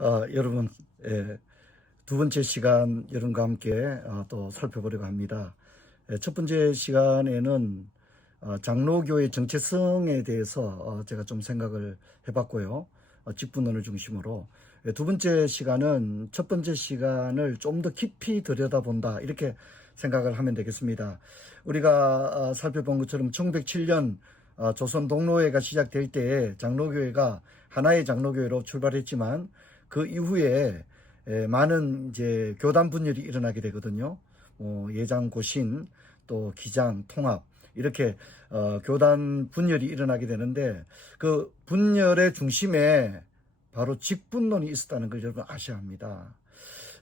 여러분, 두 번째 시간 여러분과 함께 또 살펴보려고 합니다. 첫 번째 시간에는 장로교의 정체성에 대해서 제가 좀 생각을 해봤고요. 직분론을 중심으로. 두 번째 시간은 첫 번째 시간을 좀 더 깊이 들여다본다, 이렇게 생각을 하면 되겠습니다. 우리가 살펴본 것처럼 1907년 조선 동로회가 시작될 때 장로교회가 하나의 장로교회로 출발했지만 그 이후에 많은 이제 교단 분열이 일어나게 되거든요. 예장, 고신, 또 기장, 통합, 이렇게 교단 분열이 일어나게 되는데, 그 분열의 중심에 바로 직분론이 있었다는 걸 여러분 아셔야 합니다.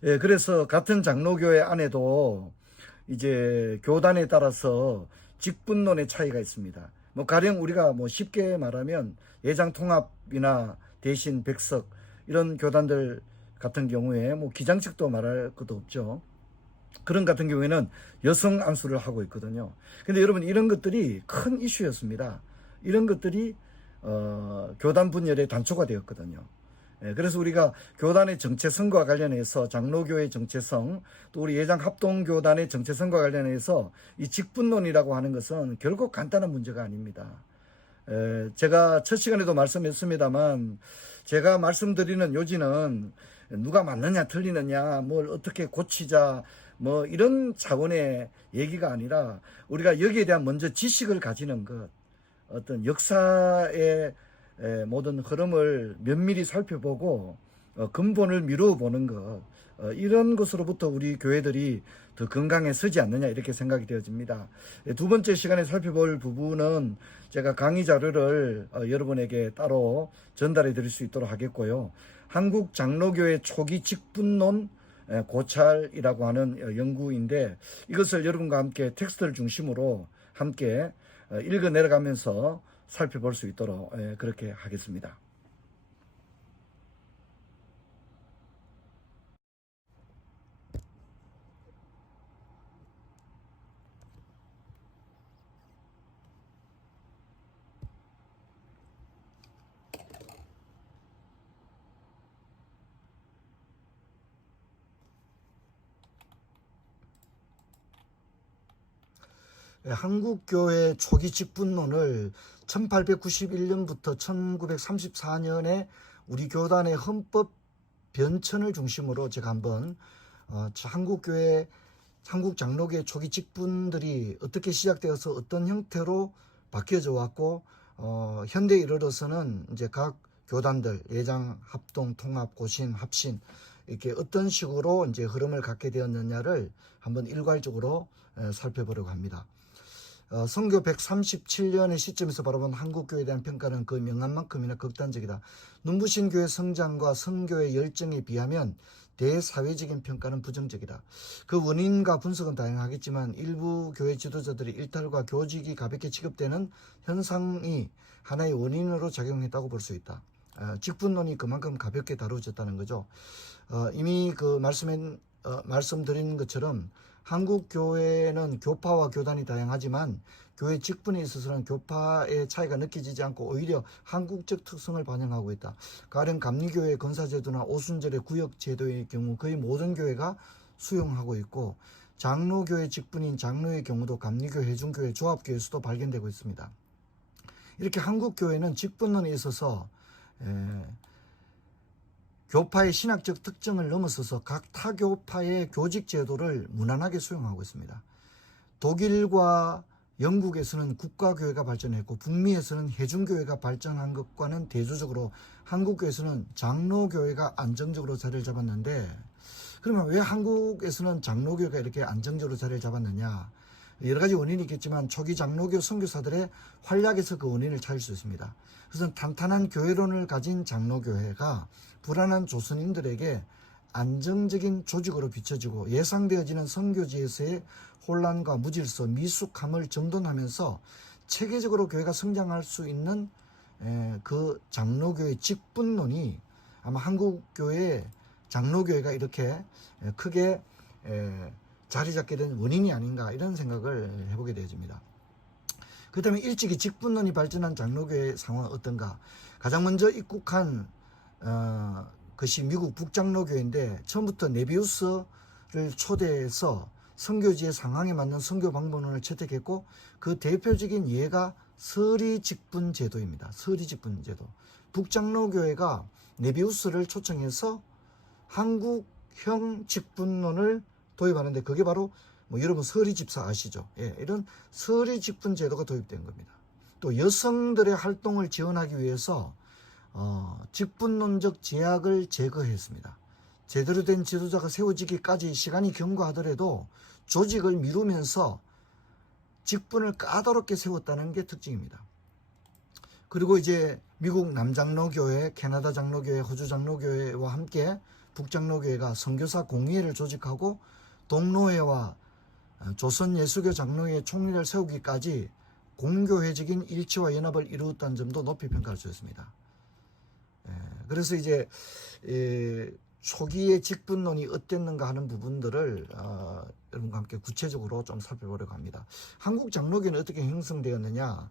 그래서 같은 장로교회 안에도 이제 교단에 따라서 직분론의 차이가 있습니다. 가령 우리가 쉽게 말하면 예장 통합이나 대신 백석, 이런 교단들 같은 경우에 기장 측도 말할 것도 없죠. 그런 같은 경우에는 여성 안수를 하고 있거든요. 근데 여러분, 이런 것들이 큰 이슈였습니다. 이런 것들이 교단 분열의 단초가 되었거든요. 그래서 우리가 교단의 정체성과 관련해서 장로교의 정체성, 또 우리 예장 합동교단의 정체성과 관련해서 이 직분론이라고 하는 것은 결국 간단한 문제가 아닙니다. 제가 첫 시간에도 말씀했습니다만, 제가 말씀드리는 요지는 누가 맞느냐 틀리느냐, 뭘 어떻게 고치자, 이런 차원의 얘기가 아니라 우리가 여기에 대한 먼저 지식을 가지는 것, 어떤 역사의 모든 흐름을 면밀히 살펴보고 근본을 미루어 보는 것, 이런 것으로부터 우리 교회들이 더 건강해서지 않느냐, 이렇게 생각이 되어집니다. 두 번째 시간에 살펴볼 부분은 제가 강의 자료를 여러분에게 따로 전달해 드릴 수 있도록 하겠고요. 한국 장로교회 초기 직분론 고찰이라고 하는 연구인데, 이것을 여러분과 함께 텍스트를 중심으로 함께 읽어 내려가면서 살펴볼 수 있도록 그렇게 하겠습니다. 한국교회 초기 직분론을 1891년부터 1934년에 우리 교단의 헌법 변천을 중심으로 제가 한번 한국교회, 한국 장로교회 초기 직분들이 어떻게 시작되어서 어떤 형태로 바뀌어져 왔고, 현대에 이르러서는 이제 각 교단들, 예장, 합동, 통합, 고신, 합신, 이렇게 어떤 식으로 이제 흐름을 갖게 되었느냐를 한번 일괄적으로 살펴보려고 합니다. 선교 137년의 시점에서 바라본 한국교회에 대한 평가는 그 명함만큼이나 극단적이다. 눈부신 교회 성장과 선교의 열정에 비하면 대사회적인 평가는 부정적이다. 그 원인과 분석은 다양하겠지만 일부 교회 지도자들이 일탈과 교직이 가볍게 취급되는 현상이 하나의 원인으로 작용했다고 볼 수 있다. 직분론이 그만큼 가볍게 다루어졌다는 거죠. 이미 그 말씀드린 것처럼 한국 교회는 교파와 교단이 다양하지만 교회 직분에 있어서는 교파의 차이가 느껴지지 않고 오히려 한국적 특성을 반영하고 있다. 가령 감리교회 건사제도나 오순절의 구역제도의 경우 거의 모든 교회가 수용하고 있고, 장로교회 직분인 장로의 경우도 감리교회, 회중교회, 조합교회에서도 발견되고 있습니다. 이렇게 한국교회는 직분론에 있어서 교파의 신학적 특징을 넘어서서 각 타교파의 교직 제도를 무난하게 수용하고 있습니다. 독일과 영국에서는 국가교회가 발전했고 북미에서는 해중교회가 발전한 것과는 대조적으로 한국교회에서는 장로교회가 안정적으로 자리를 잡았는데, 그러면 왜 한국에서는 장로교회가 이렇게 안정적으로 자리를 잡았느냐? 여러 가지 원인이 있겠지만 초기 장로교 선교사들의 활약에서 그 원인을 찾을 수 있습니다. 그래서 탄탄한 교회론을 가진 장로교회가 불안한 조선인들에게 안정적인 조직으로 비춰지고 예상되어지는 선교지에서의 혼란과 무질서, 미숙함을 정돈하면서 체계적으로 교회가 성장할 수 있는 그 장로교의 직분론이 아마 한국교회 장로교회가 이렇게 크게 자리 잡게 된 원인이 아닌가, 이런 생각을 해보게 되어집니다. 그렇다면 일찍이 직분론이 발전한 장로교의 상황은 어떤가? 가장 먼저 입국한 그것이 미국 북장로교회인데 처음부터 네비우스를 초대해서 선교지의 상황에 맞는 선교 방법론을 채택했고 그 대표적인 예가 서리직분 제도입니다. 서리직분 제도. 북장로교회가 네비우스를 초청해서 한국형 직분론을 도입하는데 그게 바로 뭐 여러분 서리집사 아시죠? 예, 이런 서리직분 제도가 도입된 겁니다. 또 여성들의 활동을 지원하기 위해서 직분론적 제약을 제거했습니다. 제대로 된 지도자가 세워지기까지 시간이 경과하더라도 조직을 미루면서 직분을 까다롭게 세웠다는 게 특징입니다. 그리고 이제 미국 남장로교회, 캐나다 장로교회, 호주 장로교회와 함께 북장로교회가 선교사 공의회를 조직하고 동로회와 조선예수교 장로회 총리를 세우기까지 공교회적인 일치와 연합을 이루었다는 점도 높이 평가할 수 있습니다. 그래서 이제 초기의 직분론이 어땠는가 하는 부분들을 여러분과 함께 구체적으로 좀 살펴보려고 합니다. 한국 장로교는 어떻게 형성되었느냐?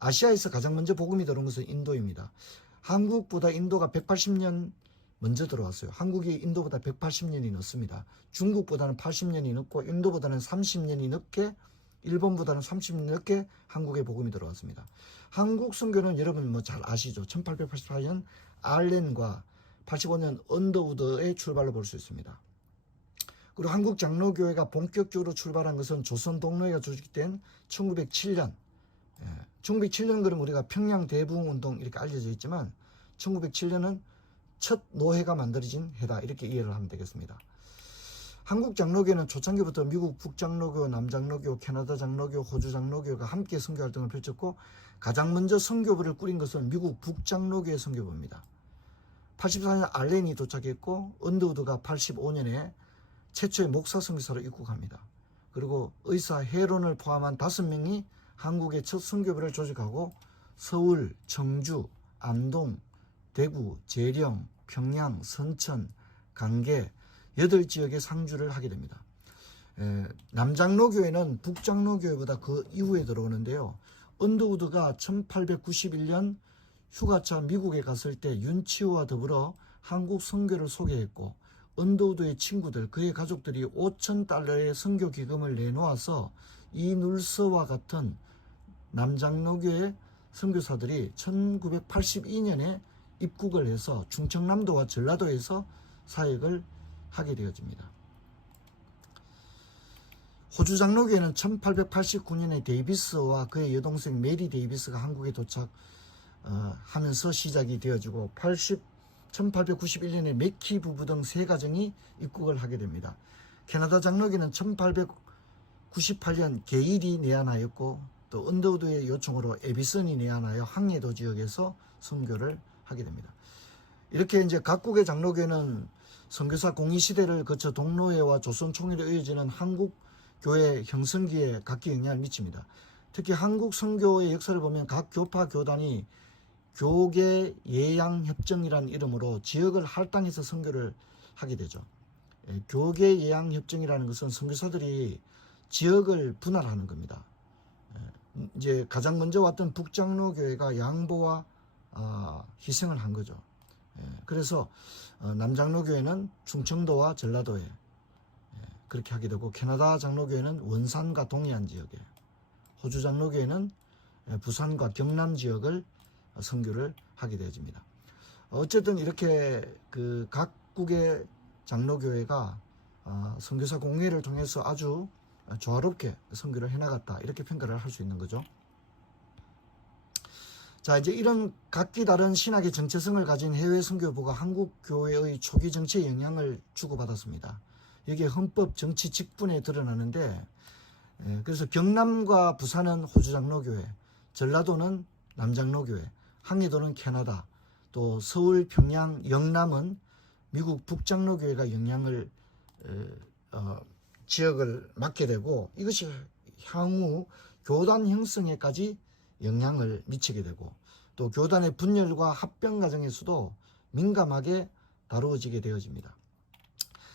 아시아에서 가장 먼저 복음이 들어온 것은 인도입니다. 한국보다 인도가 180년 먼저 들어왔어요. 한국이 인도보다 180년이 늦습니다. 중국보다는 80년이 늦고 인도보다는 30년이 늦게, 일본보다는 30년 늦게 한국에 복음이 들어왔습니다. 한국 선교는 여러분 뭐 잘 아시죠? 1888년 알렌과 85년 언더우드의 출발로 볼 수 있습니다. 그리고 한국 장로교회가 본격적으로 출발한 것은 조선 동로회가 조직된 1907년. 1907년 그럼 우리가 평양 대부흥운동 이렇게 알려져 있지만 1907년은 첫 노회가 만들어진 해다 이렇게 이해를 하면 되겠습니다. 한국 장로교는 초창기부터 미국 북장로교, 남장로교, 캐나다 장로교, 호주 장로교가 함께 선교 활동을 펼쳤고 가장 먼저 선교부를 꾸린 것은 미국 북장로교의 선교부입니다. 84년 알렌이 도착했고 언더우드가 85년에 최초의 목사 선교사로 입국합니다. 그리고 의사 헤론을 포함한 5명이 한국의 첫 선교부를 조직하고 서울, 청주, 안동, 대구, 재령, 평양, 선천, 강계 8지역에 상주를 하게 됩니다. 남장로교회는 북장로교회보다 그 이후에 들어오는데요. 언더우드가 1891년 휴가차 미국에 갔을 때 윤치호와 더불어 한국 선교를 소개했고 언더우드의 친구들, 그의 가족들이 $5,000의 선교 기금을 내놓아서 이눌서와 같은 남장로교회 선교사들이 1982년에 입국을 해서 충청남도와 전라도에서 사역을 하게 되어집니다. 호주 장로교회는 1889년에 데이비스와 그의 여동생 메리 데이비스가 한국에 도착하면서 시작이 되어지고 1891년에 맥키 부부 등 3가정이 입국을 하게 됩니다. 캐나다 장로교는 1898년 게일이 내한하였고 또 언더우드의 요청으로 에비슨이 내한하여 항해도 지역에서 선교를 하게 됩니다. 이렇게 이제 각국의 장로교회는 선교사 공의 시대를 거쳐 동로회와 조선 총회로 이어지는 한국 교회 형성기에 각기 영향을 미칩니다. 특히 한국 선교의 역사를 보면 각 교파 교단이 교계 예양협정이라는 이름으로 지역을 할당해서 선교를 하게 되죠. 교계 예양협정이라는 것은 선교사들이 지역을 분할하는 겁니다. 이제 가장 먼저 왔던 북장로교회가 양보와 희생을 한 거죠. 그래서 남장로교회는 충청도와 전라도에 그렇게 하게 되고 캐나다 장로교회는 원산과 동해안 지역에, 호주 장로교회는 부산과 경남 지역을 선교를 하게 되어집니다. 어쨌든 이렇게 그 각국의 장로교회가 선교사 공회를 통해서 아주 조화롭게 선교를 해나갔다 이렇게 평가를 할 수 있는 거죠. 자, 이제 이런 각기 다른 신학의 정체성을 가진 해외 선교부가 한국 교회의 초기 정치에 영향을 주고받았습니다. 이게 헌법 정치 직분에 드러나는데 그래서 경남과 부산은 호주 장로교회, 전라도는 남장로교회, 항해도는 캐나다, 또 서울, 평양, 영남은 미국 북장로교회가 영향을 지역을 맡게 되고 이것이 향후 교단 형성에까지 영향을 미치게 되고 또 교단의 분열과 합병 과정에서도 민감하게 다루어지게 되어집니다.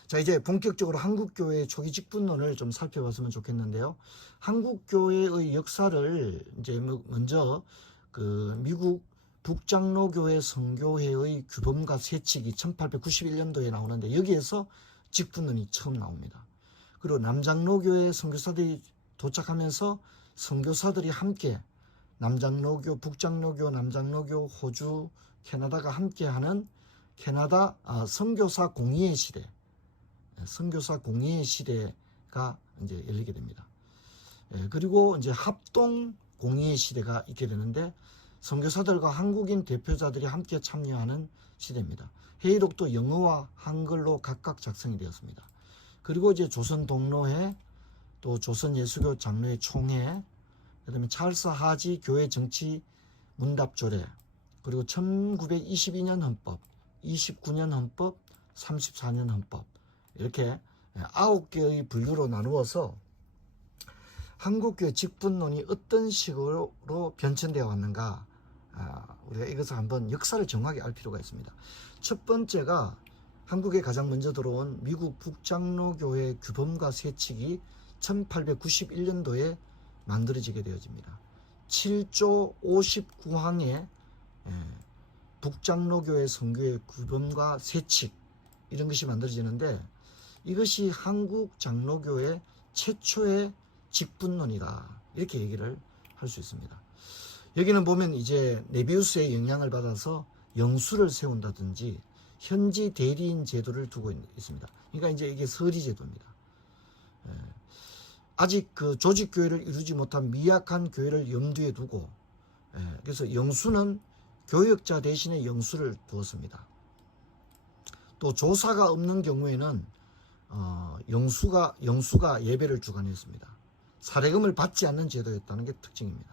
자, 이제 본격적으로 한국교회의 초기 직분론을 좀 살펴봤으면 좋겠는데요. 한국교회의 역사를 이제 먼저 그 미국 북장로교회 선교회의 규범과 세칙이 1891년도에 나오는데 여기에서 직분론이 처음 나옵니다. 그리고 남장로교회 선교사들이 도착하면서 선교사들이 함께 남장로교, 북장로교, 남장로교, 호주, 캐나다가 함께하는 캐나다 선교사 공의회 시대, 선교사 공의회 시대가 이제 열리게 됩니다. 그리고 이제 합동 공의회 시대가 있게 되는데 선교사들과 한국인 대표자들이 함께 참여하는 시대입니다. 회의록도 영어와 한글로 각각 작성이 되었습니다. 그리고 이제 조선 동로회, 또 조선 예수교 장로회 총회, 그다음에 찰스 하지 교회 정치 문답조례, 그리고 1922년 헌법, 29년 헌법, 34년 헌법, 이렇게 9개의 분류로 나누어서 한국교회 직분론이 어떤 식으로 변천되어 왔는가, 우리가 이것을 한번 역사를 정확히 알 필요가 있습니다. 첫 번째가 한국에 가장 먼저 들어온 미국 북장로교회 규범과 세칙이 1891년도에 만들어지게 되어집니다. 7조 59항의 북장로교회 선교의 규범과 세칙, 이런 것이 만들어지는데 이것이 한국 장로교회 최초의 직분론이다, 이렇게 얘기를 할 수 있습니다. 여기는 보면 이제 네비우스의 영향을 받아서 영수를 세운다든지 현지 대리인 제도를 두고 있습니다. 그러니까 이제 이게 서리 제도입니다. 아직 그 조직교회를 이루지 못한 미약한 교회를 염두에 두고, 그래서 영수는 교역자 대신에 영수를 두었습니다. 또 조사가 없는 경우에는 영수가 예배를 주관했습니다. 사례금을 받지 않는 제도였다는 게 특징입니다.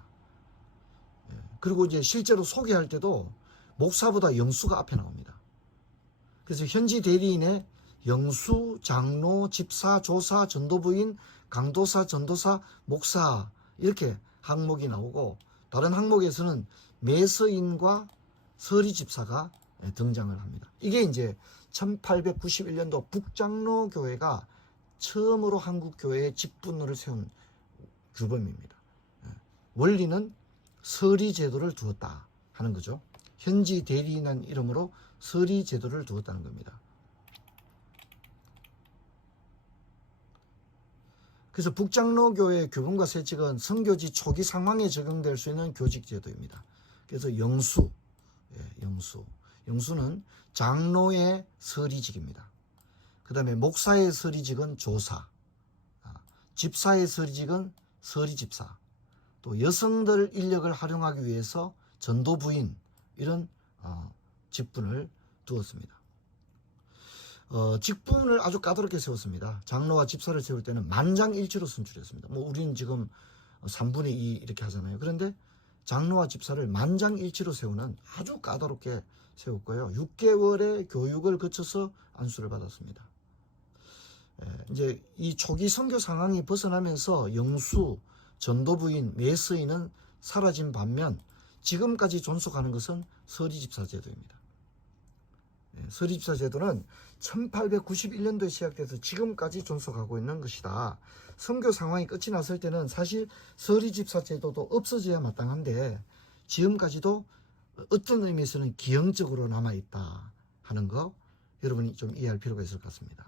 그리고 이제 실제로 소개할 때도 목사보다 영수가 앞에 나옵니다. 그래서 현지 대리인의 영수, 장로, 집사, 조사, 전도부인, 강도사, 전도사, 목사, 이렇게 항목이 나오고, 다른 항목에서는 매서인과 서리집사가 등장을 합니다. 이게 이제 1891년도 북장로교회가 처음으로 한국교회의 직분론을 세운 규범입니다. 원리는 서리제도를 두었다 하는 거죠. 현지 대리인이라는 이름으로 서리제도를 두었다는 겁니다. 그래서 북장로교회의 규범과 세칙은 선교지 초기 상황에 적용될 수 있는 교직제도입니다. 그래서 영수는 장로의 서리직입니다. 그 다음에 목사의 서리직은 조사, 집사의 서리직은 서리집사, 또 여성들 인력을 활용하기 위해서 전도부인, 이런 직분을 두었습니다. 직분을 아주 까다롭게 세웠습니다. 장로와 집사를 세울 때는 만장일치로 선출했습니다. 우리는 지금 3분의 2 이렇게 하잖아요. 그런데 장로와 집사를 만장일치로 세우는 아주 까다롭게 세웠고요. 6개월의 교육을 거쳐서 안수를 받았습니다. 이제 이 초기 선교 상황이 벗어나면서 영수, 전도부인, 매서인은 사라진 반면 지금까지 존속하는 것은 서리집사 제도입니다. 서리집사 제도는 1891년도에 시작돼서 지금까지 존속하고 있는 것이다. 선교 상황이 끝이 났을 때는 사실 서리집사 제도도 없어져야 마땅한데 지금까지도 어떤 의미에서는 기형적으로 남아있다 하는 거 여러분이 좀 이해할 필요가 있을 것 같습니다.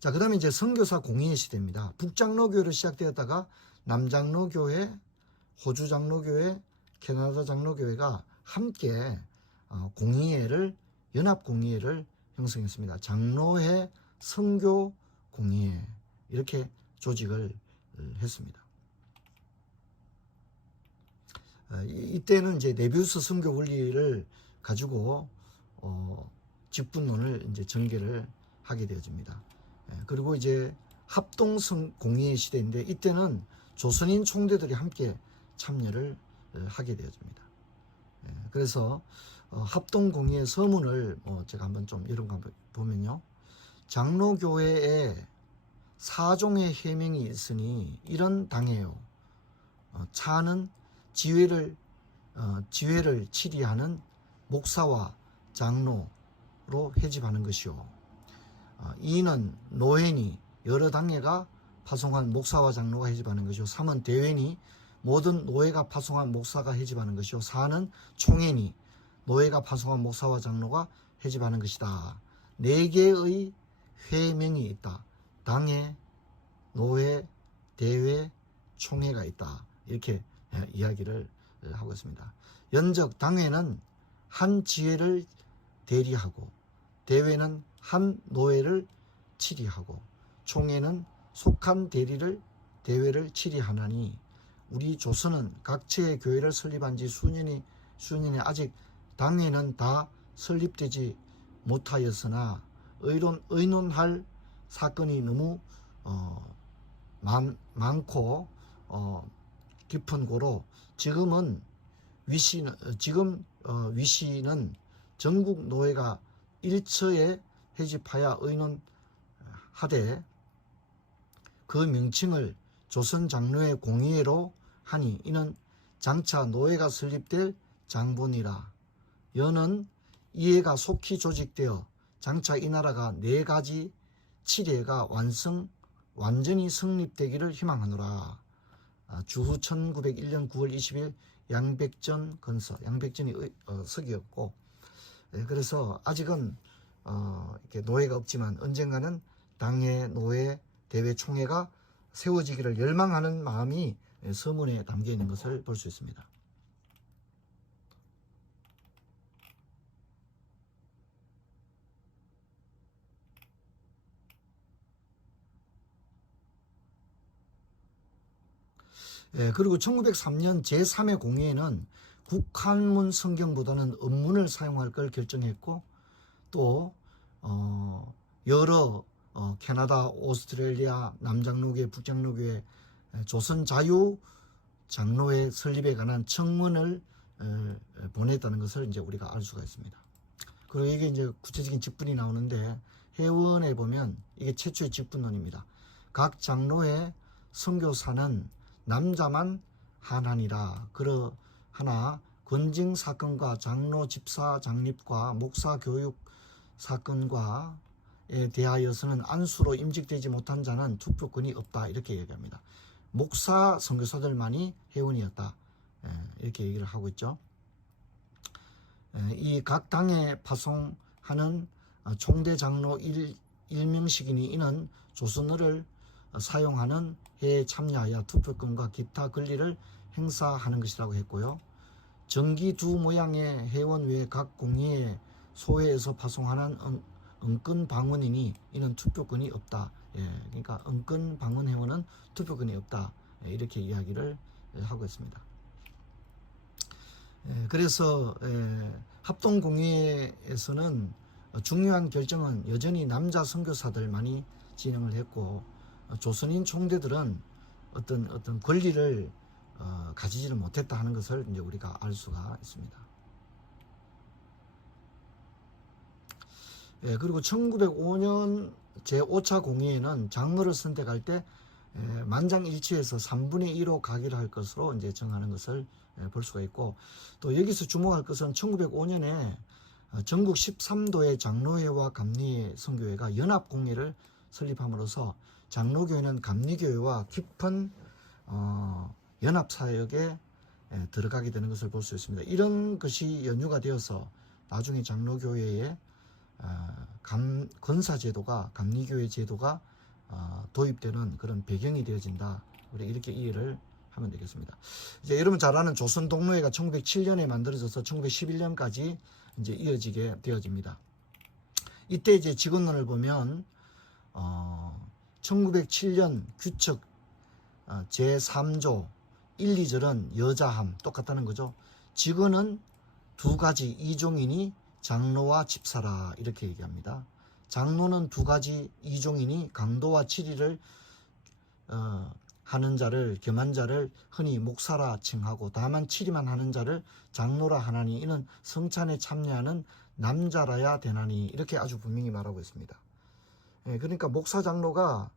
자, 그 다음에 이제 선교사 공의회 시대입니다. 북장로교회로 시작되었다가 남장로교회, 호주 장로교회, 캐나다 장로교회가 함께 연합공의회를 형성했습니다. 장로회, 선교 공의회, 이렇게 조직을 했습니다. 이때는 이제 네비우스 선교 원리를 가지고 직분론을 이제 전개를 하게 되어집니다. 그리고 이제 합동성 공의회 시대인데 이때는 조선인 총대들이 함께 참여를 하게 되어집니다. 그래서 합동공의회 서문을 제가 한번 좀 이런 거 한번 보면요. 장로교회에 사종의 해명이 있으니 이런 당해요. 차는 지회를 치리하는 목사와 장로로 회집하는 것이요. 이는 노회니 여러 당회가 파송한 목사와 장로가 회집하는 것이요. 3은 대회니 모든 노예가 파송한 목사가 해집하는 것이요 4는 총회니 노예가 파송한 목사와 장로가 해집하는 것이다. 4개의 회명이 있다. 당회, 노회, 대회, 총회가 있다. 이렇게 이야기를 하고 있습니다. 연적 당회는 한 지회를 대리하고 대회는 한 노예를 치리하고 총회는 속한 대회를 치리하나니 우리 조선은 각처의 교회를 설립한 지 수년이 아직 당회는 다 설립되지 못하였으나 의논할 사건이 너무 많고 깊은 고로 지금 위시는 전국 노예가 일처에 회집하여 의논하되 그 명칭을 조선장로회 공의회로 하니 이는 장차 노예가 설립될 장본이라. 여는 이해가 속히 조직되어 장차 이 나라가 4가지 7회가 완전히 성립되기를 희망하노라. 주후 1901년 9월 20일 양백전 건서, 양백전이 서기였고, 그래서 아직은 이렇게 노예가 없지만 언젠가는 당회, 노예, 대회, 총회가 세워지기를 열망하는 마음이 서문에 담겨 있는 것을 볼 수 있습니다. 그리고 1903년 제3회 공의회는 국한문 성경보다는 음문을 사용할 걸 결정했고 또 여러 캐나다, 오스트레일리아, 남장로교회, 북장로교회, 조선자유장로회 설립에 관한 청문을 보냈다는 것을 이제 우리가 알 수가 있습니다. 그리고 이게 이제 구체적인 직분이 나오는데 회원에 보면 이게 최초의 직분론입니다. 각 장로의 선교사는 남자만 한하니라. 그러하나 권징 사건과 장로 집사 장립과 목사 교육 사건과에 대하여서는 안수로 임직되지 못한 자는 투표권이 없다. 이렇게 얘기합니다. 목사 선교사들만이 회원이었다. 이렇게 얘기를 하고 있죠. 이 각 당에 파송하는 총대 장로 일명식이니 이는 조선어를 사용하는 회에 참여하여 투표권과 기타 권리를 행사하는 것이라고 했고요. 정기 두 모양의 회원 외에 각 공의회 소회에서 파송하는 은근 방언이니 이는 투표권이 없다. 그러니까 은근 방언 회원은 투표권이 없다. 이렇게 이야기를 하고 있습니다. 그래서 합동공의회에서는 중요한 결정은 여전히 남자 선교사들만이 진행을 했고 조선인 총대들은 어떤 권리를 가지지를 못했다 하는 것을 이제 우리가 알 수가 있습니다. 그리고 1905년 제5차 공의회는 장로를 선택할 때 만장일치해서 3분의 2로 가기로 할 것으로 이제 정하는 것을 볼 수가 있고 또 여기서 주목할 것은 1905년에 전국 13도의 장로회와 감리회 선교회가 연합공회를 설립함으로써 장로교회는 감리교회와 깊은 연합사역에 들어가게 되는 것을 볼 수 있습니다. 이런 것이 연유가 되어서 나중에 장로교회에 권사제도가 감리교회 제도가 도입되는 그런 배경이 되어진다. 우리 이렇게 이해를 하면 되겠습니다. 이제 여러분 잘 아는 조선동로회가 1907년에 만들어져서 1911년까지 이제 이어지게 되어집니다. 이때 이제 직원론을 보면 1907년 규칙 제3조 1, 2절은 여자함 똑같다는 거죠. 직원은 2가지 이종이니 장로와 집사라 이렇게 얘기합니다. 장로는 2가지 이종이니 강도와 치리를 하는 자를 겸한 자를 흔히 목사라 칭하고 다만 치리만 하는 자를 장로라 하나니 이는 성찬에 참여하는 남자라야 되나니 이렇게 아주 분명히 말하고 있습니다. 그러니까 목사 장로가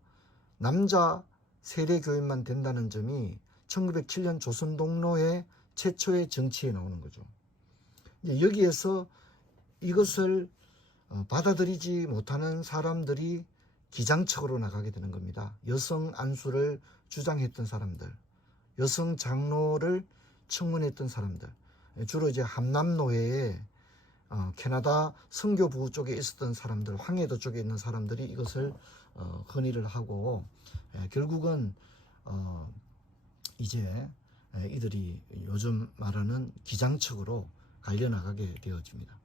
남자 세례교인만 된다는 점이 1907년 조선동로회 최초의 정치에 나오는 거죠. 여기에서 이것을 받아들이지 못하는 사람들이 기장측으로 나가게 되는 겁니다. 여성 안수를 주장했던 사람들, 여성 장로를 청문했던 사람들, 주로 이제 함남노회에 캐나다 선교부 쪽에 있었던 사람들, 황해도 쪽에 있는 사람들이 이것을 건의를 하고 결국은 이제 이들이 요즘 말하는 기장측으로 갈려나가게 되어집니다.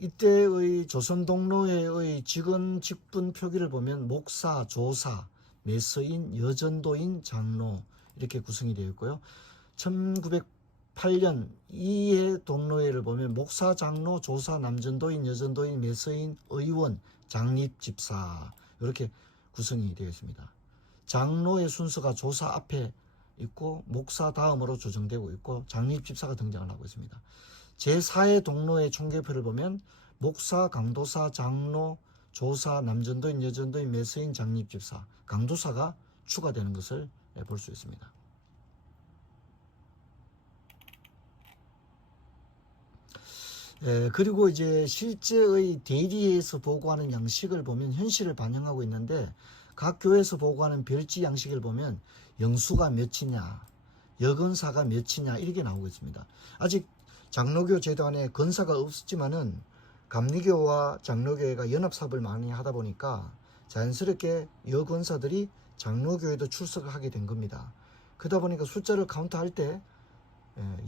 이때의 조선동로회의 직원 직분 표기를 보면 목사, 조사, 매서인, 여전도인, 장로 이렇게 구성이 되어 있고요. 1908년 이해 동로회를 보면 목사, 장로, 조사, 남전도인, 여전도인, 매서인, 의원, 장립집사 이렇게 구성이 되어 있습니다. 장로의 순서가 조사 앞에 있고 목사 다음으로 조정되고 있고 장립집사가 등장을 하고 있습니다. 제4의 동로의 총계표를 보면 목사, 강도사, 장로, 조사, 남전도인, 여전도인, 매서인, 장립집사, 강도사가 추가되는 것을 볼 수 있습니다. 그리고 이제 실제의 대리에서 보고하는 양식을 보면 현실을 반영하고 있는데 각 교회에서 보고하는 별지 양식을 보면 영수가 몇이냐, 여건사가 몇이냐 이렇게 나오고 있습니다. 아직 장로교 제도 안에 건사가 없었지만은 감리교와 장로교회가 연합사업을 많이 하다 보니까 자연스럽게 여건사들이 장로교회도 출석을 하게 된 겁니다. 그러다 보니까 숫자를 카운트할 때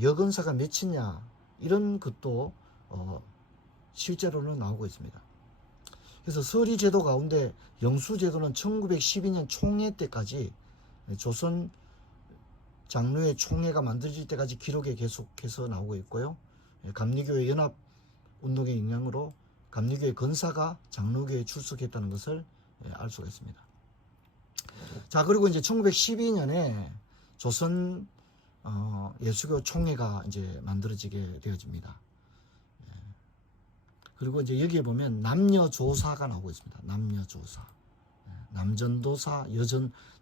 여건사가 몇이냐 이런 것도 실제로는 나오고 있습니다. 그래서 서리 제도 가운데 영수 제도는 1912년 총회 때까지 조선 장로회 총회가 만들어질 때까지 기록에 계속해서 나오고 있고요. 감리교회 연합 운동의 영향으로 감리교회 건사가 장로교회에 출석했다는 것을 알 수가 있습니다. 자, 그리고 이제 1912년에 조선 예수교 총회가 이제 만들어지게 되어집니다. 그리고 이제 여기에 보면 남녀조사가 나오고 있습니다. 남녀조사. 남전도사,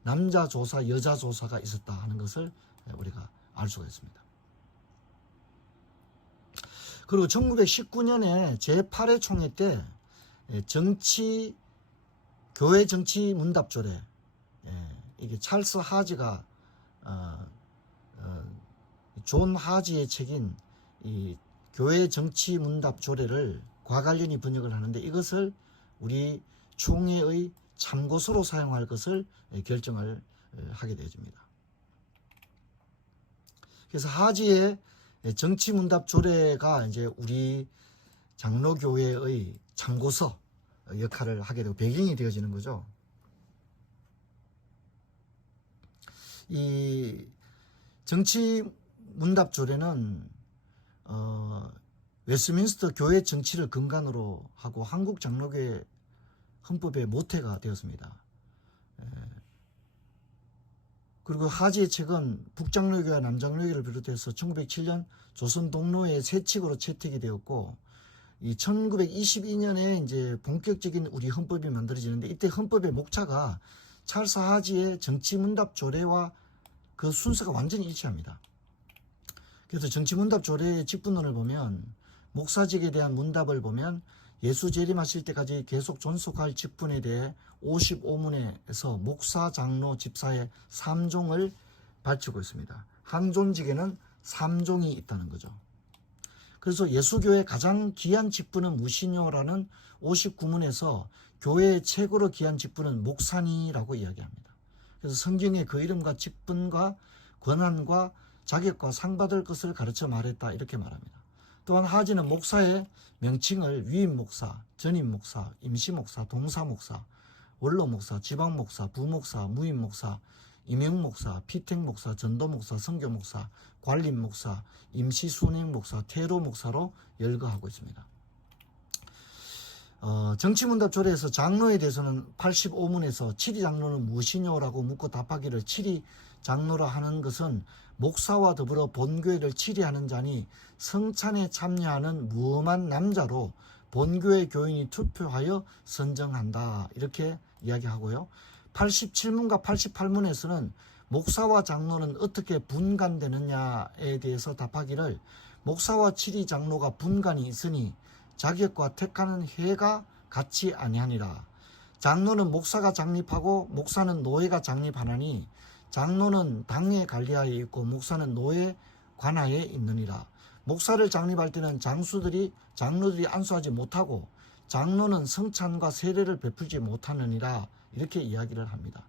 남자조사, 여자조사가 있었다 하는 것을 우리가 알 수가 있습니다. 그리고 1919년에 제8회 총회 때 교회 정치 문답조례, 이게 찰스 하지가 존 하지의 책인 이 교회 정치 문답조례를 과관련이 번역을 하는데 이것을 우리 총회의 참고서로 사용할 것을 결정을 하게 되어집니다. 그래서 하지의 정치문답 조례가 이제 우리 장로교회의 참고서 역할을 하게 되고 배경이 되어지는 거죠. 이 정치문답 조례는 웨스트민스터 교회 정치를 근간으로 하고 한국 장로교회 헌법의 모태가 되었습니다. 그리고 하지의 책은 북장로교와 남장로교를 비롯해서 1907년 조선 동로회 세 책으로 채택이 되었고, 이 1922년에 이제 본격적인 우리 헌법이 만들어지는데 이때 헌법의 목차가 찰스 하지의 정치문답 조례와 그 순서가 완전히 일치합니다. 그래서 정치문답 조례의 직분론을 보면 목사직에 대한 문답을 보면 예수 재림하실 때까지 계속 존속할 직분에 대해 55문에서 목사, 장로, 집사의 3종을 바치고 있습니다. 항존직에는 3종이 있다는 거죠. 그래서 예수교의 가장 귀한 직분은 무엇이뇨라는 59문에서 교회의 최고로 귀한 직분은 목사니라고 이야기합니다. 그래서 성경에 그 이름과 직분과 권한과 자격과 상받을 것을 가르쳐 말했다 이렇게 말합니다. 또한 하지는 목사의 명칭을 위임 목사, 전임 목사, 임시 목사, 동사 목사, 원로 목사, 지방 목사, 부목사, 무임 목사, 임용 목사, 피택 목사, 전도 목사, 선교 목사, 관림 목사, 임시 순행 목사, 퇴로 목사로 열거하고 있습니다. 정치문답 조례에서 장로에 대해서는 85문에서 칠이 장로는 무엇이뇨라고 묻고 답하기를 칠이 장로라 하는 것은 목사와 더불어 본교회를 치리하는 자니 성찬에 참여하는 무엄한 남자로 본교회 교인이 투표하여 선정한다 이렇게 이야기하고요. 87문과 88문에서는 목사와 장로는 어떻게 분간되느냐에 대해서 답하기를 목사와 칠이 장로가 분간이 있으니 자격과 택하는 해가 같이 아니하니라. 장로는 목사가 장립하고 목사는 노예가 장립하나니 장로는 당에 관리하에 있고 목사는 노예 관하에 있느니라. 목사를 장립할 때는 장로들이 안수하지 못하고 장로는 성찬과 세례를 베풀지 못하느니라. 이렇게 이야기를 합니다.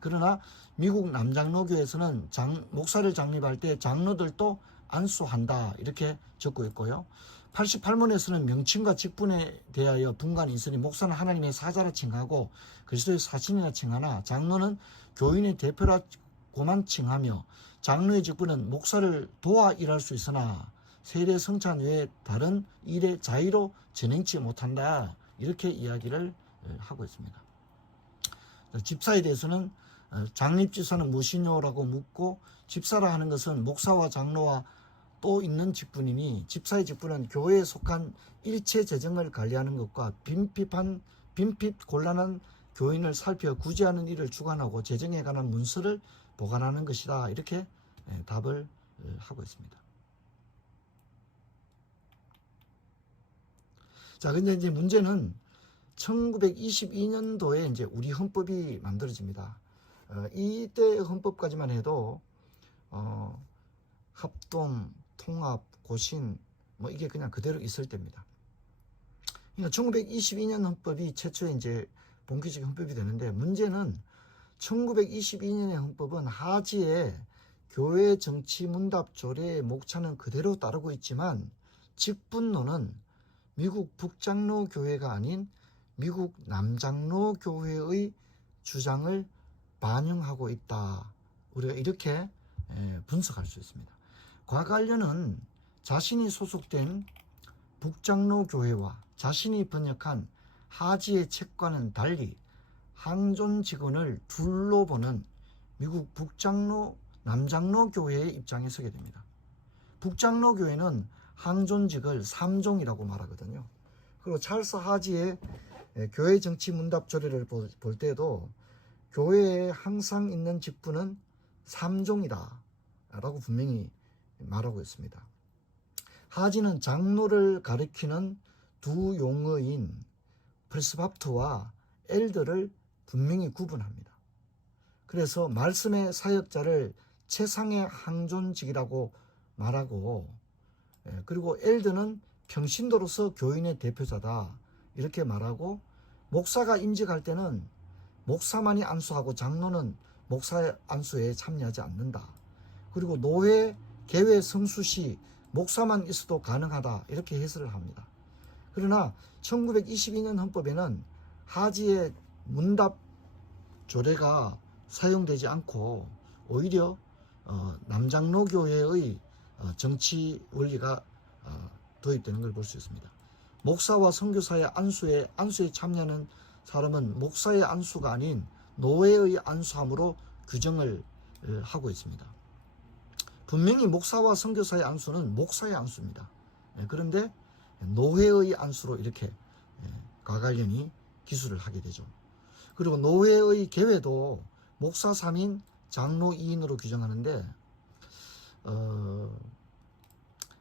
그러나 미국 남장로교에서는 목사를 장립할 때 장로들도 안수한다. 이렇게 적고 있고요. 88문에서는 명칭과 직분에 대하여 분간이 있으니 목사는 하나님의 사자라 칭하고 그리스도의 사신이라 칭하나 장로는 교인의 대표라고만 칭하며 장로의 직분은 목사를 도와 일할 수 있으나 세례 성찬 외에 다른 일에 자의로 진행치 못한다. 이렇게 이야기를 하고 있습니다. 집사에 대해서는 장립집사는 무엇이냐라고 묻고 집사라 하는 것은 목사와 장로와 또 있는 직분이니 집사의 직분은 교회에 속한 일체 재정을 관리하는 것과 빈핍 곤란한 교인을 살펴 구제하는 일을 주관하고 재정에 관한 문서를 보관하는 것이다. 이렇게 답을 하고 있습니다. 자, 근데 이제 문제는 1922년도에 이제 우리 헌법이 만들어집니다. 이때 헌법까지만 해도 합동, 통합, 고신 뭐 이게 그냥 그대로 있을 때입니다. 그러니까 1922년 헌법이 최초의 이제 본규직 헌법이 되는데 문제는 1922년의 헌법은 하지의 교회 정치 문답 조례의 목차는 그대로 따르고 있지만 직분론은 미국 북장로 교회가 아닌 미국 남장로 교회의 주장을 반영하고 있다. 우리가 이렇게 분석할 수 있습니다. 과관료는 자신이 소속된 북장로 교회와 자신이 번역한 하지의 책과는 달리 항존 직원을 둘로 보는 미국 북장로 남장로 교회의 입장에 서게 됩니다. 북장로 교회는 항존직을 삼종이라고 말하거든요. 그리고 찰스 하지의 교회 정치 문답 조례를 볼 때도 교회에 항상 있는 직분은 삼종이다 라고 분명히 말하고 있습니다. 하지는 장로를 가리키는 두 용어인 프레스밥트와 엘더를 분명히 구분합니다. 그래서 말씀의 사역자를 최상의 항존직이라고 말하고 그리고 엘더는 평신도로서 교인의 대표자다 이렇게 말하고 목사가 임직할 때는 목사만이 안수하고 장로는 목사 안수에 참여하지 않는다. 그리고 노회 개회 성수 시 목사만 있어도 가능하다 이렇게 해설을 합니다. 그러나 1922년 헌법에는 하지의 문답 조례가 사용되지 않고 오히려 남장로 교회의 정치 원리가 도입되는 걸 볼 수 있습니다. 목사와 선교사의 안수에 참여하는 사람은 목사의 안수가 아닌 노예의 안수함으로 규정을 하고 있습니다. 분명히 목사와 선교사의 안수는 목사의 안수입니다. 그런데 노회의 안수로 이렇게 과관련이 기술을 하게 되죠. 그리고 노회의 계회도 목사 3인 장로 2인으로 규정하는데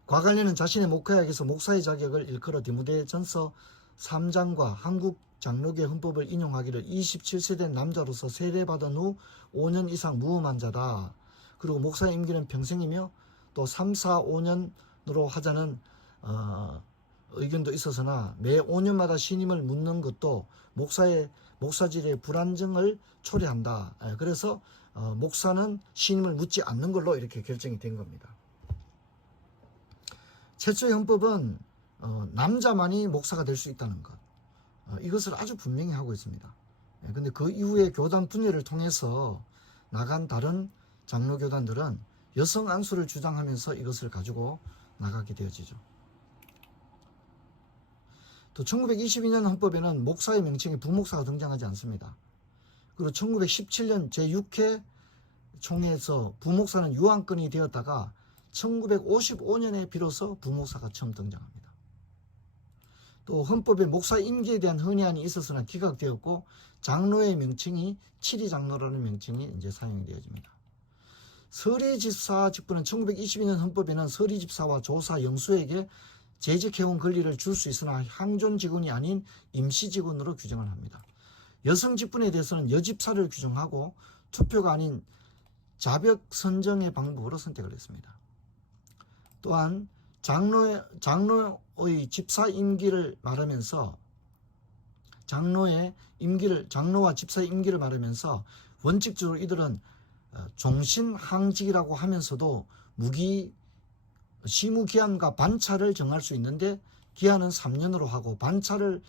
과관련은 자신의 목회학에서 목사의 자격을 일컬어 디모데 전서 3장과 한국 장로교 헌법을 인용하기를 27세 된 남자로서 세례받은 후 5년 이상 무험한 자다. 그리고 목사의 임기는 평생이며 또 3, 4, 5년으로 하자는 의견도 있었으나 매 5년마다 신임을 묻는 것도 목사질의 불안정을 초래한다. 그래서 목사는 신임을 묻지 않는 걸로 이렇게 결정이 된 겁니다. 최초의 헌법은 남자만이 목사가 될 수 있다는 것 이것을 아주 분명히 하고 있습니다. 그런데 그 이후에 교단 분열을 통해서 나간 다른 장로교단들은 여성 안수를 주장하면서 이것을 가지고 나가게 되어지죠. 또 1922년 헌법에는 목사의 명칭에 부목사가 등장하지 않습니다. 그리고 1917년 제6회 총회에서 부목사는 유한권이 되었다가 1955년에 비로소 부목사가 처음 등장합니다. 또 헌법에 목사 임기에 대한 헌의안이 있었으나 기각되었고 장로의 명칭이 칠의장로라는 명칭이 이제 사용이 되어집니다. 서리집사 직분은 1922년 헌법에는 서리집사와 조사, 영수에게 재직해온 권리를 줄 수 있으나 항존 직원이 아닌 임시직원으로 규정을 합니다. 여성 직분에 대해서는 여집사를 규정하고 투표가 아닌 자벽 선정의 방법으로 선택을 했습니다. 또한 장로의 집사 임기를 말하면서 장로와 집사의 임기를 말하면서 원칙적으로 이들은 종신항직이라고 하면서도 시무 기한과 반차를 정할 수 있는데 기한은 3년으로 하고 반차의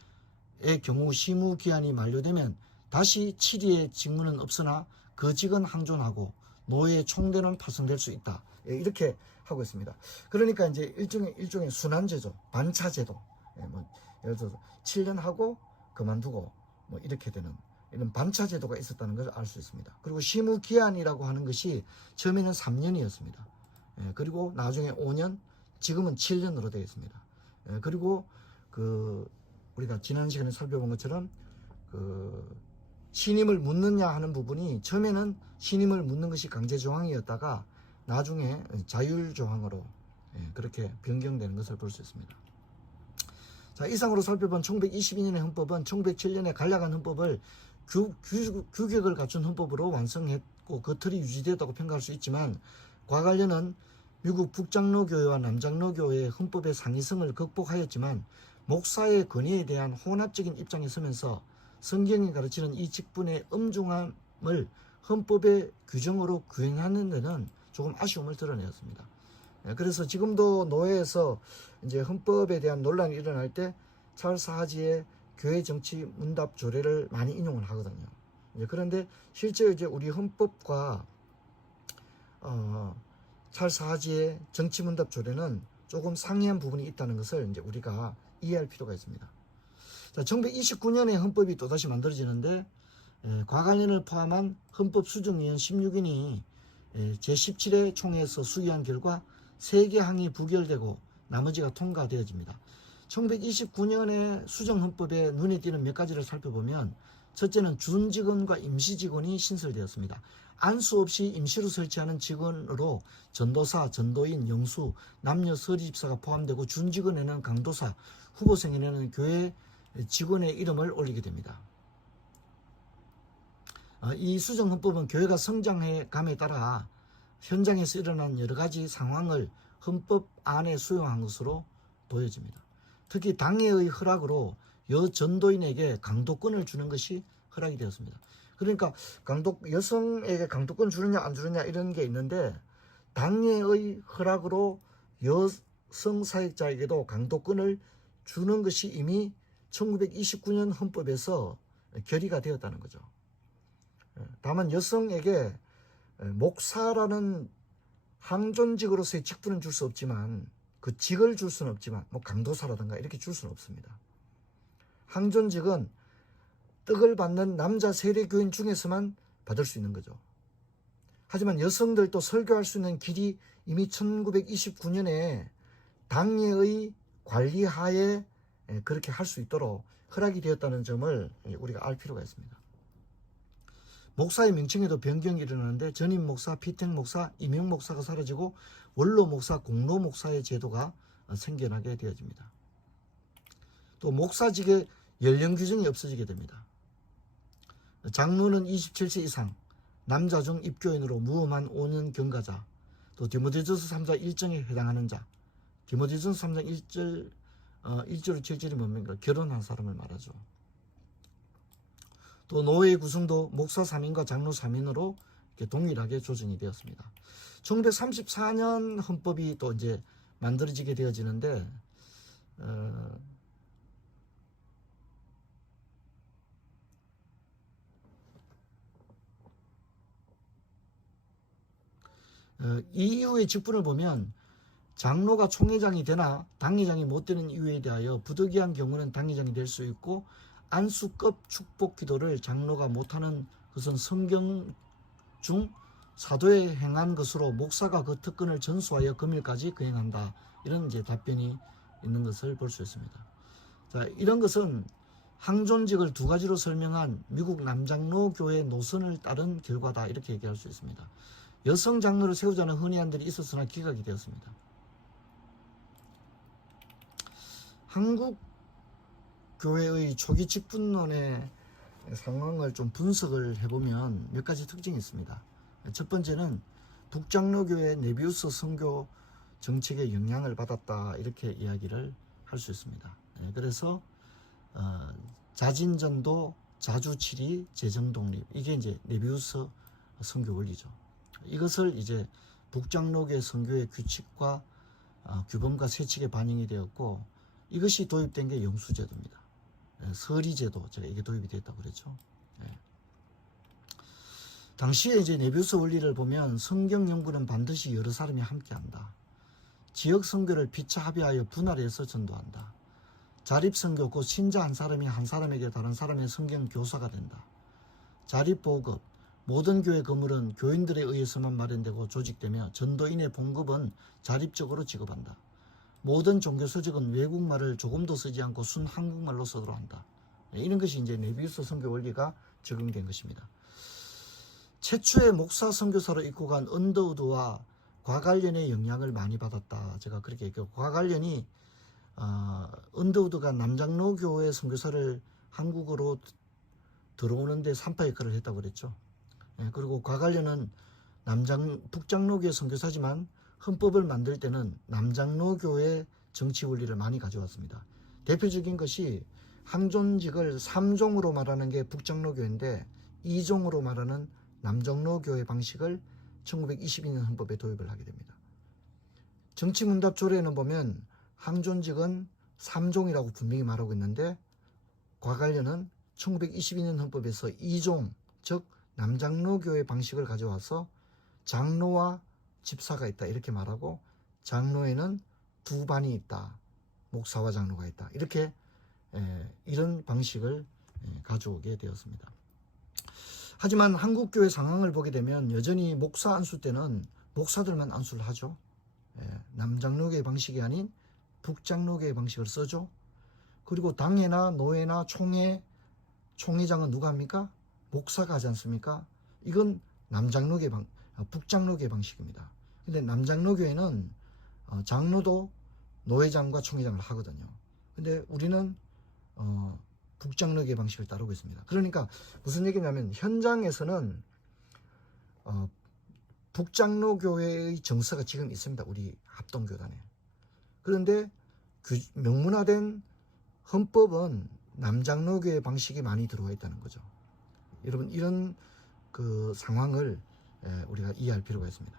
경우 시무 기한이 만료되면 다시 7위의 직무는 없으나 그 직은 항존하고 노예 총대는 파송될 수 있다. 이렇게 하고 있습니다. 그러니까 이제 일종의 순환제도, 반차제도. 예를 들어서 7년 하고 그만두고 이렇게 되는 이런 반차제도가 있었다는 것을 알 수 있습니다. 그리고 시무기한이라고 하는 것이 처음에는 3년이었습니다. 그리고 나중에 5년, 지금은 7년으로 되어 있습니다. 그리고 우리가 지난 시간에 살펴본 것처럼 신임을 묻느냐 하는 부분이 처음에는 신임을 묻는 것이 강제조항이었다가 나중에 자율조항으로 그렇게 변경되는 것을 볼 수 있습니다. 자, 이상으로 살펴본 1922년의 헌법은 1907년에 간략한 헌법을 규격을 갖춘 헌법으로 완성했고 그 틀이 유지되었다고 평가할 수 있지만 과관련은 미국 북장로교회와 남장로교회의 헌법의 상이성을 극복하였지만 목사의 권위에 대한 혼합적인 입장에 서면서 성경이 가르치는 이 직분의 엄중함을 헌법의 규정으로 구현하는 데는 조금 아쉬움을 드러내었습니다. 그래서 지금도 노회에서 이제 헌법에 대한 논란이 일어날 때 찰스 하지의 교회 정치 문답 조례를 많이 인용을 하거든요. 그런데 실제 이제 우리 헌법과 찰스 하지의 정치 문답 조례는 조금 상이한 부분이 있다는 것을 이제 우리가 이해할 필요가 있습니다. 자, 1929년에 헌법이 또다시 만들어지는데 과관련을 포함한 헌법 수정위원 16인이 제17회 총회에서 수기한 결과 3개 항이 부결되고 나머지가 통과되어집니다. 1929년에 수정헌법에 눈에 띄는 몇 가지를 살펴보면 첫째는 준직원과 임시직원이 신설되었습니다. 안수 없이 임시로 설치하는 직원으로 전도사, 전도인, 영수, 남녀 서리집사가 포함되고 준직원에는 강도사, 후보생에는 교회 직원의 이름을 올리게 됩니다. 이 수정헌법은 교회가 성장해 감에 따라 현장에서 일어난 여러 가지 상황을 헌법 안에 수용한 것으로 보여집니다. 특히 당회의 허락으로 여전도인에게 강도권을 주는 것이 허락이 되었습니다. 그러니까 여성에게 강도권 주느냐 안 주느냐 이런 게 있는데 당회의 허락으로 여성 사역자에게도 강도권을 주는 것이 이미 1929년 헌법에서 결의가 되었다는 거죠. 다만 여성에게 목사라는 항존직으로서의 직분은 줄 수 없지만 그 직을 줄 수는 없지만 강도사라든가 이렇게 줄 수는 없습니다. 항존직은 떡을 받는 남자 세례교인 중에서만 받을 수 있는 거죠. 하지만 여성들도 설교할 수 있는 길이 이미 1929년에 당회의 관리하에 그렇게 할 수 있도록 허락이 되었다는 점을 우리가 알 필요가 있습니다. 목사의 명칭에도 변경이 일어나는데 전임 목사, 피택 목사, 임용 목사가 사라지고 원로 목사, 공로 목사의 제도가 생겨나게 되어집니다. 또 목사직의 연령 규정이 없어지게 됩니다. 장로는 27세 이상, 남자 중 입교인으로 무험한 5년 경과자, 또 디모데전서 3장 1정에 해당하는 자, 디모데전서 3장 1절 7절이 뭡니까? 결혼한 사람을 말하죠. 또 노회 구성도 목사 3인과 장로 3인으로 이렇게 동일하게 조정이 되었습니다. 1934년 헌법이 또 이제 만들어지게 되어지는데 이후의 직분을 보면 장로가 총회장이 되나 당회장이 못 되는 이유에 대하여 부득이한 경우는 당회장이 될 수 있고 안수급 축복 기도를 장로가 못하는 것은 성경 중 사도에 행한 것으로 목사가 그 특권을 전수하여 금일까지 거행한다. 이런 이제 답변이 있는 것을 볼 수 있습니다. 자, 이런 것은 항존직을 두 가지로 설명한 미국 남장로 교회 노선을 따른 결과다. 이렇게 얘기할 수 있습니다. 여성 장로를 세우자는 흔히한들이 있었으나 기각이 되었습니다. 한국 교회의 초기 직분론에 상황을 좀 분석을 해보면 몇 가지 특징이 있습니다. 첫 번째는 북장로교의 네비우스 선교 정책의 영향을 받았다, 이렇게 이야기를 할 수 있습니다. 그래서 자진전도, 자주치리, 재정독립, 이게 이제 네비우스 선교 원리죠. 이것을 이제 북장로교의 선교의 규칙과 규범과 세칙에 반영이 되었고, 이것이 도입된 게 영수제도입니다. 서리제도, 제가 이게 도입이 됐다고 그랬죠. 당시에 이제 네비우스 원리를 보면 성경 연구는 반드시 여러 사람이 함께한다. 지역 선교를 피차 합의하여 분할해서 전도한다. 자립 선교, 곧 신자 한 사람이 한 사람에게 다른 사람의 성경 교사가 된다. 자립 보급, 모든 교회 건물은 교인들에 의해서만 마련되고 조직되며 전도인의 봉급은 자립적으로 지급한다. 모든 종교 서적은 외국말을 조금도 쓰지 않고 순 한국말로 쓰도록 한다. 이런 것이 이제 네비우스 선교 원리가 적용된 것입니다. 최초의 목사 선교사로 입국한 언더우드와 과관련의 영향을 많이 받았다. 제가 그렇게 얘기해요. 과관련이 언더우드가 남장로교회 선교사를 한국으로 들어오는데 산파 역할을 했다고 그랬죠. 그리고 과관련은 북장로교회 선교사지만 헌법을 만들 때는 남장로교회 정치 원리를 많이 가져왔습니다. 대표적인 것이 항존직을 3종으로 말하는 게 북장로교회인데 2종으로 말하는 남장로교회 방식을 1922년 헌법에 도입을 하게 됩니다. 정치문답 조례에는 보면 항존직은 3종이라고 분명히 말하고 있는데, 과관련은 1922년 헌법에서 2종, 즉 남장로교회 방식을 가져와서 장로와 집사가 있다, 이렇게 말하고, 장로에는 두 반이 있다, 목사와 장로가 있다, 이렇게 이런 방식을 가져오게 되었습니다. 하지만 한국교회 상황을 보게 되면 여전히 목사 안수 때는 목사들만 안수를 하죠. 남장로교회 방식이 아닌 북장로교회 방식을 쓰죠. 그리고 당회나 노회나 총회장은 누가 합니까? 목사가 하지 않습니까? 이건 북장로교회 방식입니다. 근데 남장로교회는 장로도 노회장과 총회장을 하거든요. 근데 우리는 북장로교회 방식을 따르고 있습니다. 그러니까 무슨 얘기냐면, 현장에서는 북장로교회의 정서가 지금 있습니다. 우리 합동교단에. 그런데 명문화된 헌법은 남장로교회 방식이 많이 들어와 있다는 거죠. 여러분, 이런 그 상황을 우리가 이해할 필요가 있습니다.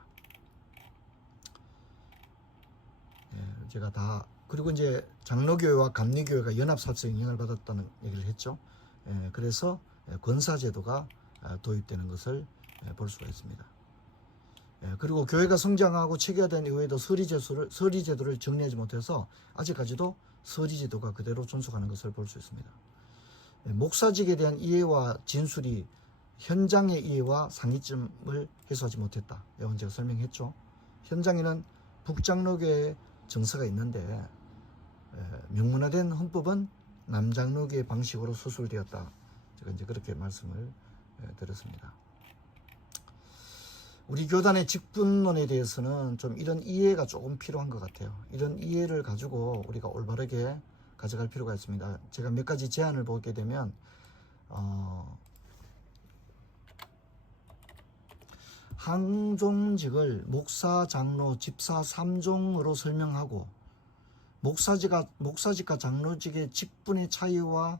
제가 다, 그리고 이제 장로교회와 감리교회가 연합사업에 영향을 받았다는 얘기를 했죠. 그래서 권사제도가 도입되는 것을 볼 수가 있습니다. 그리고 교회가 성장하고 체계화된 이후에도 서리제도를 정리하지 못해서 아직까지도 서리제도가 그대로 존속하는 것을 볼 수 있습니다. 목사직에 대한 이해와 진술이 현장의 이해와 상이점을 해소하지 못했다. 이건 제가 설명했죠. 현장에는 북장로교의 정서가 있는데 명문화된 헌법은 남장로교의 방식으로 수술되었다. 제가 이제 그렇게 말씀을 드렸습니다. 우리 교단의 직분론에 대해서는 좀 이런 이해가 조금 필요한 것 같아요. 이런 이해를 가지고 우리가 올바르게 가져갈 필요가 있습니다. 제가 몇 가지 제안을 보게 되면 항종직을 목사, 장로, 집사 3종으로 설명하고, 목사직과 장로직의 직분의 차이와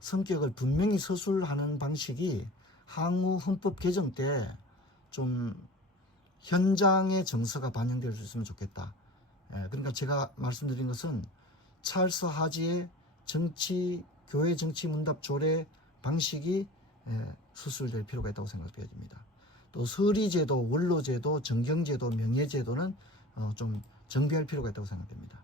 성격을 분명히 서술하는 방식이 향후 헌법 개정 때 좀 현장의 정서가 반영될 수 있으면 좋겠다. 그러니까 제가 말씀드린 것은 찰스 하지의 교회 정치 문답 조례 방식이 서술될 필요가 있다고 생각됩니다. 또 서리제도, 원로제도, 정경제도, 명예제도는 좀 정비할 필요가 있다고 생각됩니다.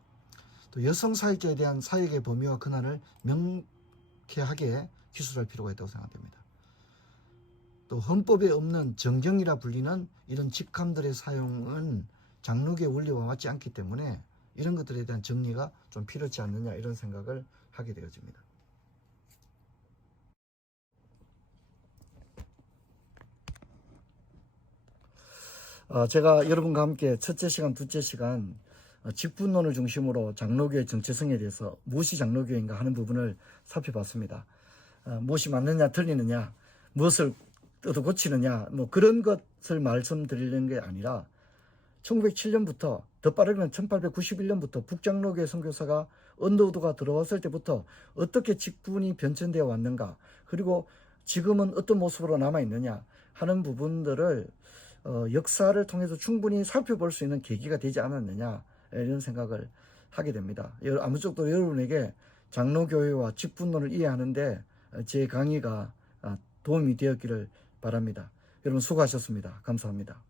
또 여성사역자에 대한 사역의 범위와 권한을 명쾌하게 기술할 필요가 있다고 생각됩니다. 또 헌법에 없는 정경이라 불리는 이런 직함들의 사용은 장로교의 원리와 맞지 않기 때문에 이런 것들에 대한 정리가 좀 필요치 않느냐, 이런 생각을 하게 되어집니다. 제가 여러분과 함께 첫째 시간, 둘째 시간 직분론을 중심으로 장로교의 정체성에 대해서 무엇이 장로교인가 하는 부분을 살펴봤습니다. 무엇이 맞느냐 틀리느냐, 무엇을 뜯어 고치느냐, 뭐 그런 것을 말씀드리는 게 아니라 1907년부터 더 빠르면 1891년부터 북장로교회 선교사가 언더우드가 들어왔을 때부터 어떻게 직분이 변천되어 왔는가, 그리고 지금은 어떤 모습으로 남아있느냐 하는 부분들을 역사를 통해서 충분히 살펴볼 수 있는 계기가 되지 않았느냐, 이런 생각을 하게 됩니다. 아무쪼록 여러분에게 장로교회와 직분론을 이해하는데 제 강의가 도움이 되었기를 바랍니다. 여러분 수고하셨습니다. 감사합니다.